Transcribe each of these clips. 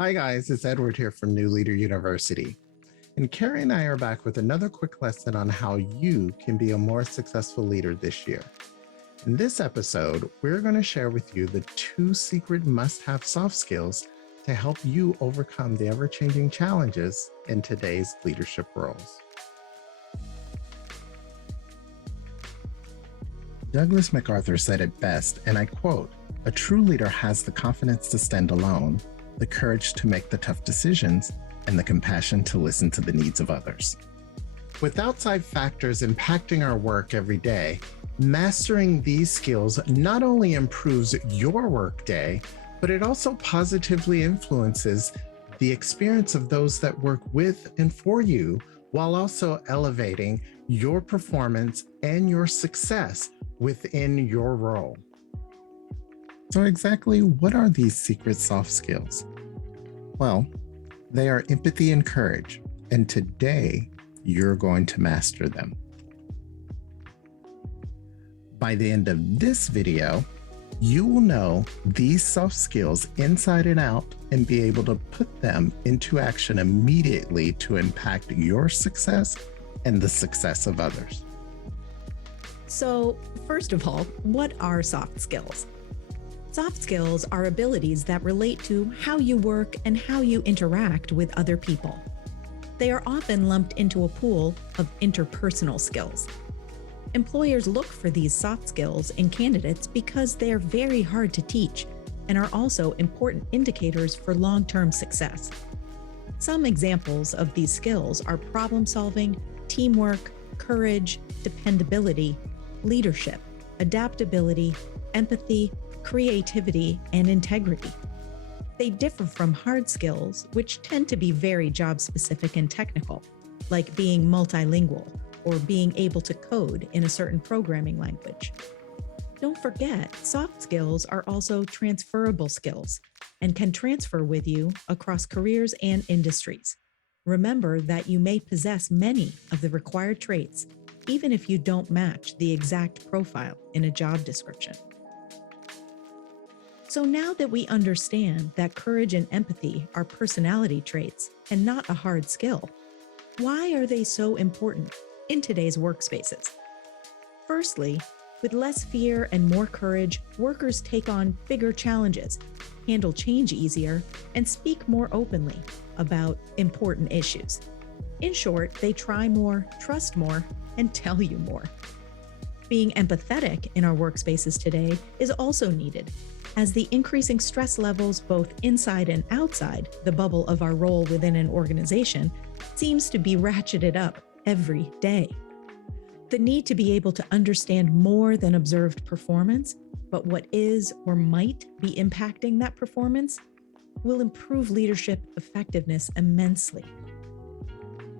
Hi, guys, it's Edward here from New Leader University. And Carrie and I are back with another quick lesson on how you can be a more successful leader this year. In this episode, we're going to share with you the 2 secret must have soft skills to help you overcome the ever changing challenges in today's leadership roles. Douglas MacArthur said it best, and I quote, "A true leader has the confidence to stand alone, the courage to make the tough decisions, and the compassion to listen to the needs of others." With outside factors impacting our work every day, mastering these skills not only improves your workday, but it also positively influences the experience of those that work with and for you, while also elevating your performance and your success within your role. So exactly what are these secret soft skills? Well, they are empathy and courage, and today you're going to master them. By the end of this video, you will know these soft skills inside and out and be able to put them into action immediately to impact your success and the success of others. So, first of all, what are soft skills? Soft skills are abilities that relate to how you work and how you interact with other people. They are often lumped into a pool of interpersonal skills. Employers look for these soft skills in candidates because they are very hard to teach and are also important indicators for long-term success. Some examples of these skills are problem solving, teamwork, courage, dependability, leadership, adaptability, empathy, creativity, and integrity. They differ from hard skills, which tend to be very job-specific and technical, like being multilingual or being able to code in a certain programming language. Don't forget, soft skills are also transferable skills and can transfer with you across careers and industries. Remember that you may possess many of the required traits, even if you don't match the exact profile in a job description. So now that we understand that courage and empathy are personality traits and not a hard skill, why are they so important in today's workspaces? Firstly, with less fear and more courage, workers take on bigger challenges, handle change easier, and speak more openly about important issues. In short, they try more, trust more, and tell you more. Being empathetic in our workspaces today is also needed, as the increasing stress levels both inside and outside the bubble of our role within an organization seems to be ratcheted up every day. The need to be able to understand more than observed performance, but what is or might be impacting that performance, will improve leadership effectiveness immensely.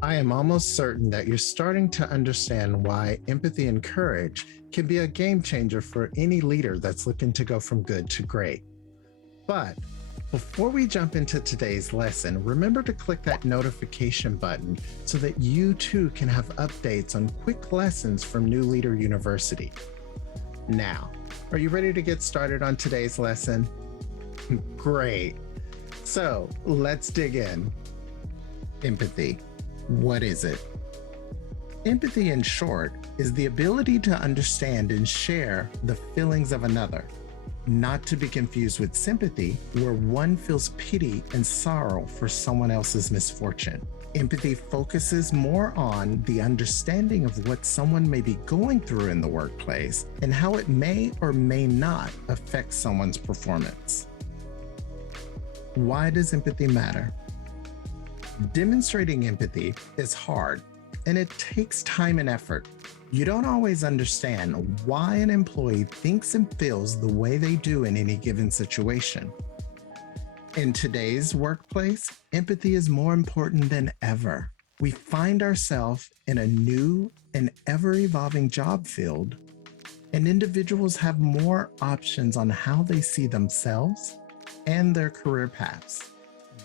I am almost certain that you're starting to understand why empathy and courage can be a game changer for any leader that's looking to go from good to great. But before we jump into today's lesson, remember to click that notification button so that you too can have updates on quick lessons from New Leader University. Now, are you ready to get started on today's lesson? Great. So let's dig in. Empathy. What is it? Empathy, in short, is the ability to understand and share the feelings of another, not to be confused with sympathy, where one feels pity and sorrow for someone else's misfortune. Empathy focuses more on the understanding of what someone may be going through in the workplace and how it may or may not affect someone's performance. Why does empathy matter? Demonstrating empathy is hard, and it takes time and effort. You don't always understand why an employee thinks and feels the way they do in any given situation. In today's workplace, empathy is more important than ever. We find ourselves in a new and ever-evolving job field, and individuals have more options on how they see themselves and their career paths.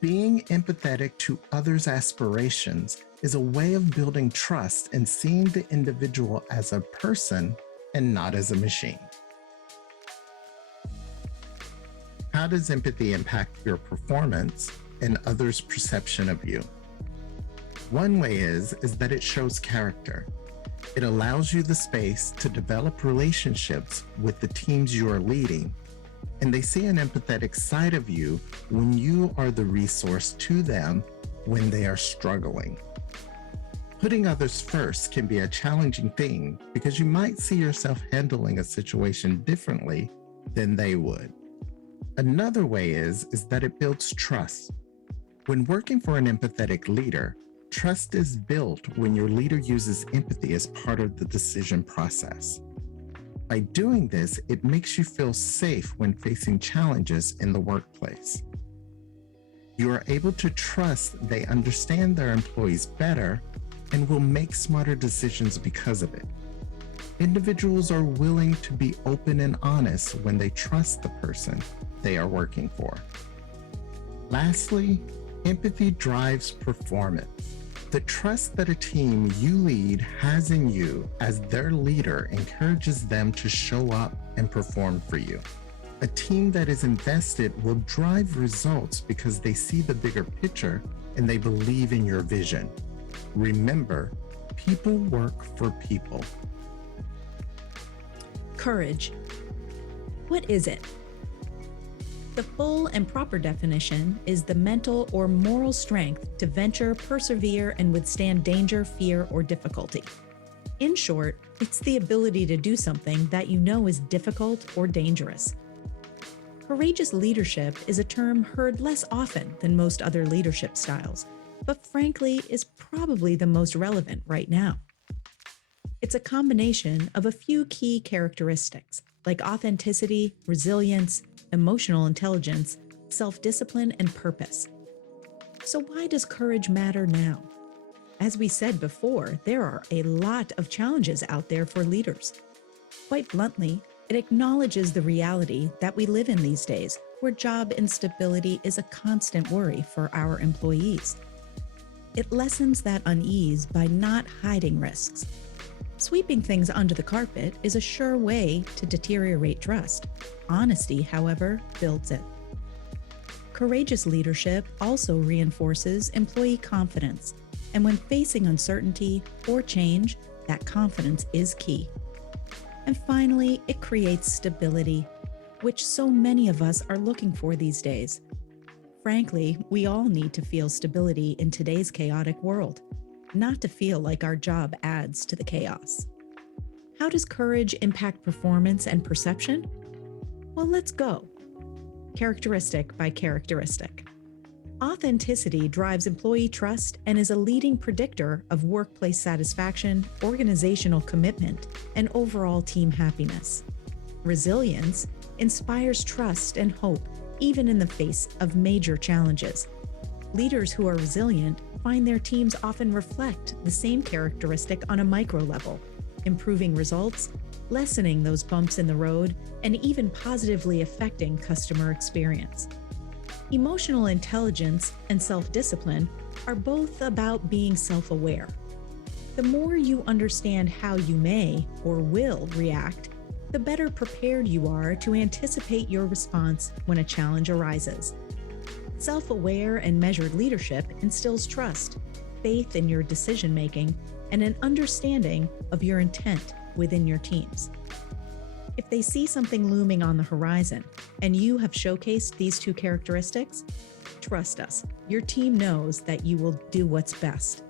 Being empathetic to others' aspirations is a way of building trust and seeing the individual as a person and not as a machine. How does empathy impact your performance and others' perception of you. One way is that it shows character. It allows you the space to develop relationships with the teams you are leading, and they see an empathetic side of you when you are the resource to them when they are struggling. Putting others first can be a challenging thing because you might see yourself handling a situation differently than they would. Another way is that it builds trust. When working for an empathetic leader, trust is built when your leader uses empathy as part of the decision process. By doing this, it makes you feel safe when facing challenges in the workplace. You are able to trust they understand their employees better and will make smarter decisions because of it. Individuals are willing to be open and honest when they trust the person they are working for. Lastly, empathy drives performance. The trust that a team you lead has in you as their leader encourages them to show up and perform for you. A team that is invested will drive results because they see the bigger picture and they believe in your vision. Remember, people work for people. Courage. What is it? The full and proper definition is the mental or moral strength to venture, persevere, and withstand danger, fear, or difficulty. In short, it's the ability to do something that you know is difficult or dangerous. Courageous leadership is a term heard less often than most other leadership styles, but frankly is probably the most relevant right now. It's a combination of a few key characteristics like authenticity, resilience, emotional intelligence, self-discipline, and purpose. So why does courage matter now? As we said before, there are a lot of challenges out there for leaders. Quite bluntly, it acknowledges the reality that we live in these days, where job instability is a constant worry for our employees. It lessens that unease by not hiding risks. Sweeping things under the carpet is a sure way to deteriorate trust. Honesty, however, builds it. Courageous leadership also reinforces employee confidence, and when facing uncertainty or change, that confidence is key. And finally, it creates stability, which so many of us are looking for these days. Frankly, we all need to feel stability in today's chaotic world, not to feel like our job adds to the chaos. How does courage impact performance and perception? Well, let's go. Characteristic by characteristic. Authenticity drives employee trust and is a leading predictor of workplace satisfaction, organizational commitment, and overall team happiness. Resilience inspires trust and hope, even in the face of major challenges. Leaders who are resilient find their teams often reflect the same characteristic on a micro level, improving results, lessening those bumps in the road, and even positively affecting customer experience. Emotional intelligence and self-discipline are both about being self-aware. The more you understand how you may or will react, the better prepared you are to anticipate your response when a challenge arises. Self-aware and measured leadership instills trust, faith in your decision-making, and an understanding of your intent within your teams. If they see something looming on the horizon and you have showcased these two characteristics, trust us, your team knows that you will do what's best.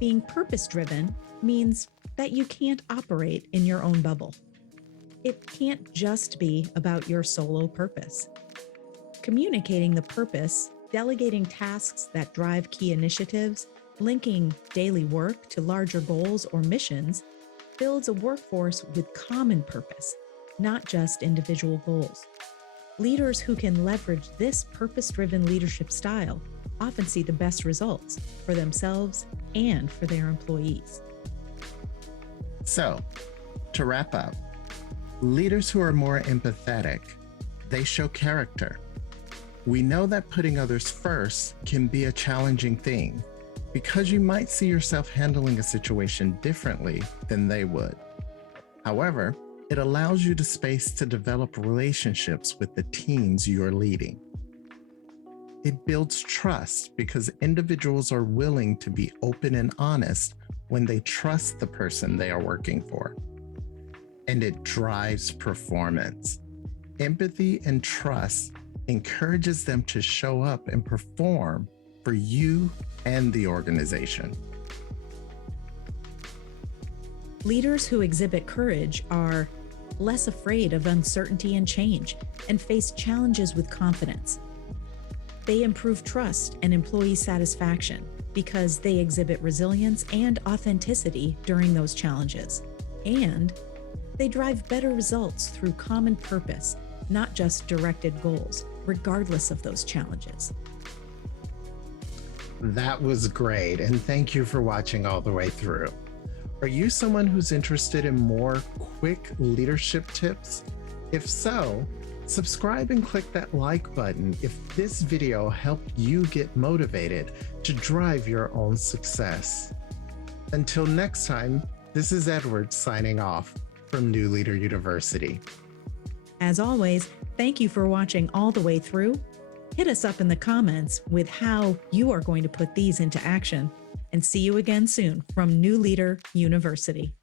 Being purpose-driven means that you can't operate in your own bubble. It can't just be about your solo purpose. Communicating the purpose, delegating tasks that drive key initiatives, linking daily work to larger goals or missions, builds a workforce with common purpose, not just individual goals. Leaders who can leverage this purpose-driven leadership style often see the best results for themselves and for their employees. So, to wrap up, leaders who are more empathetic, they show character. We know that putting others first can be a challenging thing because you might see yourself handling a situation differently than they would. However, it allows you the space to develop relationships with the teams you are leading. It builds trust because individuals are willing to be open and honest when they trust the person they are working for. And it drives performance. Empathy and trust encourages them to show up and perform for you and the organization. Leaders who exhibit courage are less afraid of uncertainty and change and face challenges with confidence. They improve trust and employee satisfaction because they exhibit resilience and authenticity during those challenges. And they drive better results through common purpose, not just directed goals, regardless of those challenges. That was great, and thank you for watching all the way through. Are you someone who's interested in more quick leadership tips? If so, subscribe and click that like button if this video helped you get motivated to drive your own success. Until next time, this is Edward signing off from New Leader University. As always, thank you for watching all the way through. Hit us up in the comments with how you are going to put these into action, and see you again soon from New Leader University.